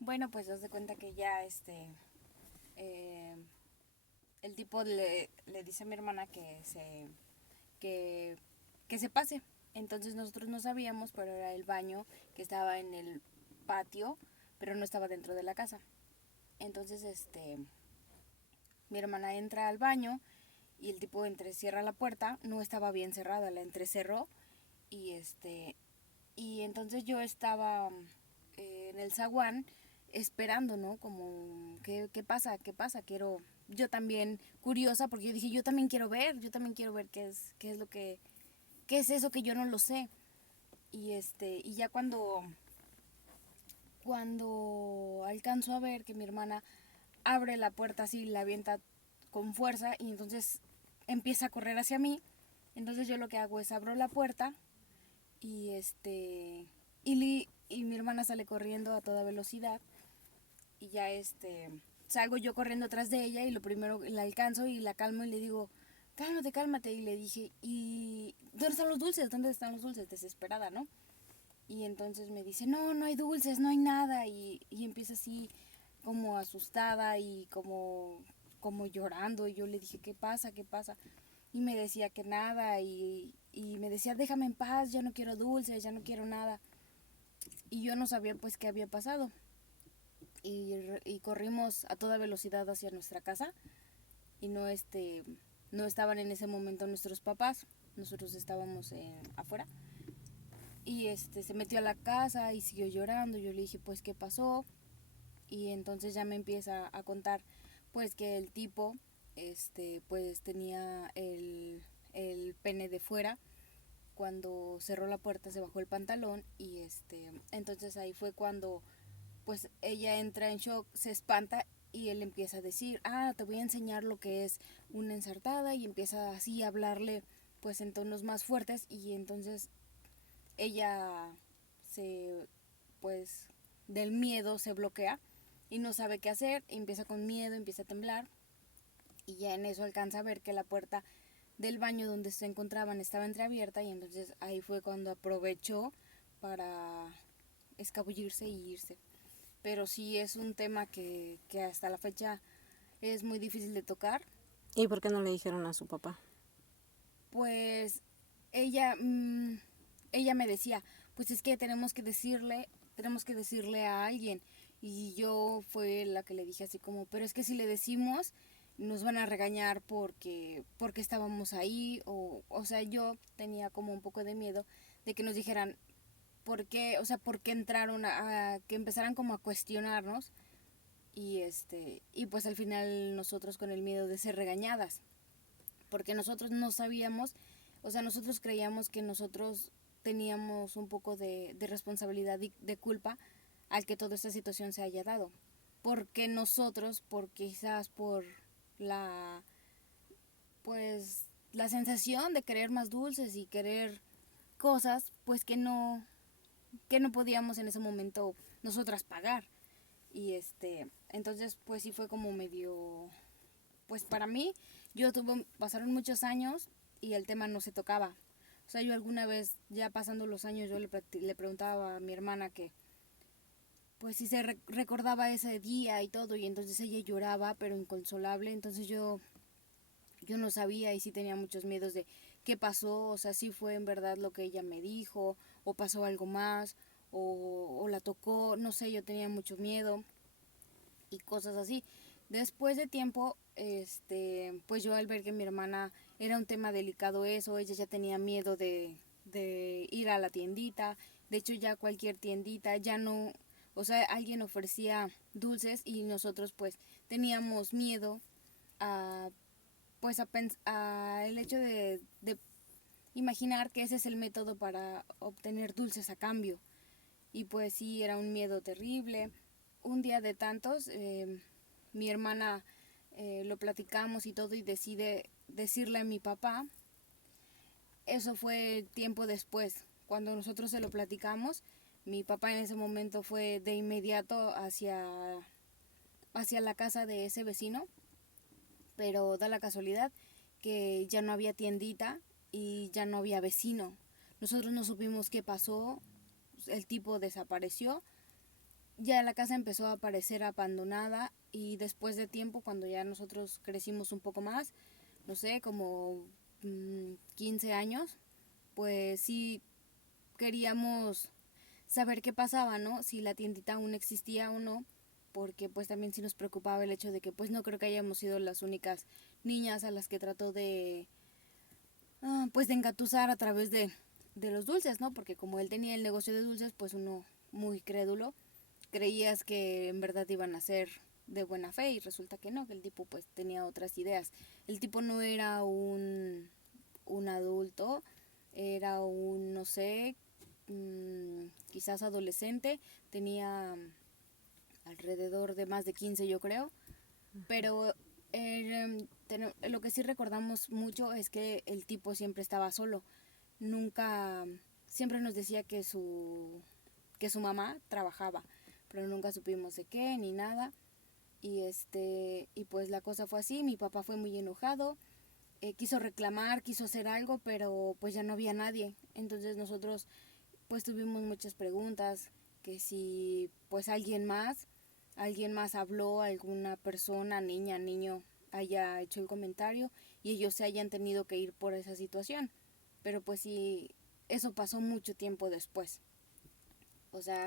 Bueno, pues haz de cuenta que ya eh, el tipo le dice a mi hermana que, que se pase. Entonces nosotros no sabíamos, pero era el baño que estaba en el patio, pero no estaba dentro de la casa. Entonces, mi hermana entra al baño y el tipo entrecierra la puerta, no estaba bien cerrada, la entrecerró y y entonces yo estaba en el zaguán esperando, ¿no? Como, ¿qué pasa? ¿Qué pasa? Quiero, yo también curiosa, porque yo dije, yo también quiero ver qué es lo que, qué es eso que yo no lo sé. Y ya cuando alcanzo a ver que mi hermana abre la puerta así, la avienta con fuerza y entonces empieza a correr hacia mí. Entonces yo lo que hago es abro la puerta y y mi hermana sale corriendo a toda velocidad y ya salgo yo corriendo atrás de ella y lo primero la alcanzo y la calmo y le digo, cálmate, cálmate. Y le dije, ¿y dónde están los dulces? ¿Dónde están los dulces? Desesperada, ¿no? Y entonces me dice, no, no hay dulces, no hay nada. Y empieza así como asustada y como llorando. Y yo le dije, ¿qué pasa? ¿Qué pasa? Y me decía que nada y me decía, déjame en paz, ya no quiero dulces, ya no quiero nada. Y yo no sabía pues qué había pasado. Y corrimos a toda velocidad hacia nuestra casa y no estaban en ese momento nuestros papás, nosotros estábamos afuera. Y se metió a la casa y siguió llorando. Yo le dije, pues, ¿qué pasó? Y entonces ya me empieza a contar, pues, que el tipo, pues, tenía el pene de fuera. Cuando cerró la puerta se bajó el pantalón y entonces ahí fue cuando, pues, ella entra en shock, se espanta y él empieza a decir, te voy a enseñar lo que es una ensartada y empieza así a hablarle, pues, en tonos más fuertes y entonces ella se, pues, del miedo se bloquea y no sabe qué hacer, empieza con miedo, empieza a temblar y ya en eso alcanza a ver que la puerta del baño donde se encontraban estaba entreabierta y entonces ahí fue cuando aprovechó para escabullirse y irse. Pero sí es un tema que hasta la fecha es muy difícil de tocar. ¿Y por qué no le dijeron a su papá? Pues ella, ella me decía, pues es que tenemos que decirle a alguien. Y yo fue la que le dije así como, pero es que si le decimos, nos van a regañar porque estábamos ahí. O sea, yo tenía como un poco de miedo de que nos dijeran, ¿por qué? O sea, ¿por qué entraron a que empezaran como a cuestionarnos? Y pues al final nosotros con el miedo de ser regañadas porque nosotros no sabíamos, o sea, nosotros creíamos que nosotros teníamos un poco de responsabilidad y de culpa al que toda esta situación se haya dado. Porque nosotros, por quizás por la, pues, la sensación de querer más dulces y querer cosas, pues que no podíamos en ese momento nosotras pagar. Y entonces pues sí fue como medio, pues para mí, pasaron muchos años y el tema no se tocaba. O sea, yo alguna vez, ya pasando los años, yo le preguntaba a mi hermana que, pues si recordaba ese día y todo, y entonces ella lloraba, pero inconsolable, entonces yo no sabía y sí tenía muchos miedos de qué pasó, o sea, si fue en verdad lo que ella me dijo, o pasó algo más, o la tocó, no sé, yo tenía mucho miedo y cosas así. Después de tiempo, pues yo al ver que mi hermana era un tema delicado eso, ella ya tenía miedo de ir a la tiendita, de hecho ya cualquier tiendita ya no, o sea, alguien ofrecía dulces y nosotros pues teníamos miedo a a el hecho de imaginar que ese es el método para obtener dulces a cambio. Y pues sí, era un miedo terrible. Un día de tantos, mi hermana lo platicamos y todo y decide decirle a mi papá. Eso fue tiempo después. Cuando nosotros se lo platicamos, mi papá en ese momento fue de inmediato hacia la casa de ese vecino, pero da la casualidad que ya no había tiendita y ya no había vecino. Nosotros no supimos qué pasó, el tipo desapareció ya la casa empezó a parecer abandonada y después de tiempo, cuando ya nosotros crecimos un poco más, no sé, como 15 años, pues sí queríamos saber qué pasaba, ¿no? Si la tiendita aún existía o no, porque pues también sí nos preocupaba el hecho de que pues no creo que hayamos sido las únicas niñas a las que trató de pues de engatusar a través de los dulces, ¿no? Porque como él tenía el negocio de dulces, pues uno muy crédulo creías que en verdad iban a ser de buena fe y resulta que no, que el tipo pues tenía otras ideas. El tipo no era un adulto, era un, no sé, quizás adolescente, tenía alrededor de más de 15 yo creo, pero lo que sí recordamos mucho es que el tipo siempre estaba solo, nunca, siempre nos decía que su mamá trabajaba, pero nunca supimos de qué ni nada. Y pues la cosa fue así, mi papá fue muy enojado, quiso reclamar, quiso hacer algo, pero pues ya no había nadie. Entonces nosotros pues tuvimos muchas preguntas, que si pues alguien más habló, alguna persona, niña, niño, haya hecho el comentario y ellos se hayan tenido que ir por esa situación. Pero pues sí, eso pasó mucho tiempo después. O sea,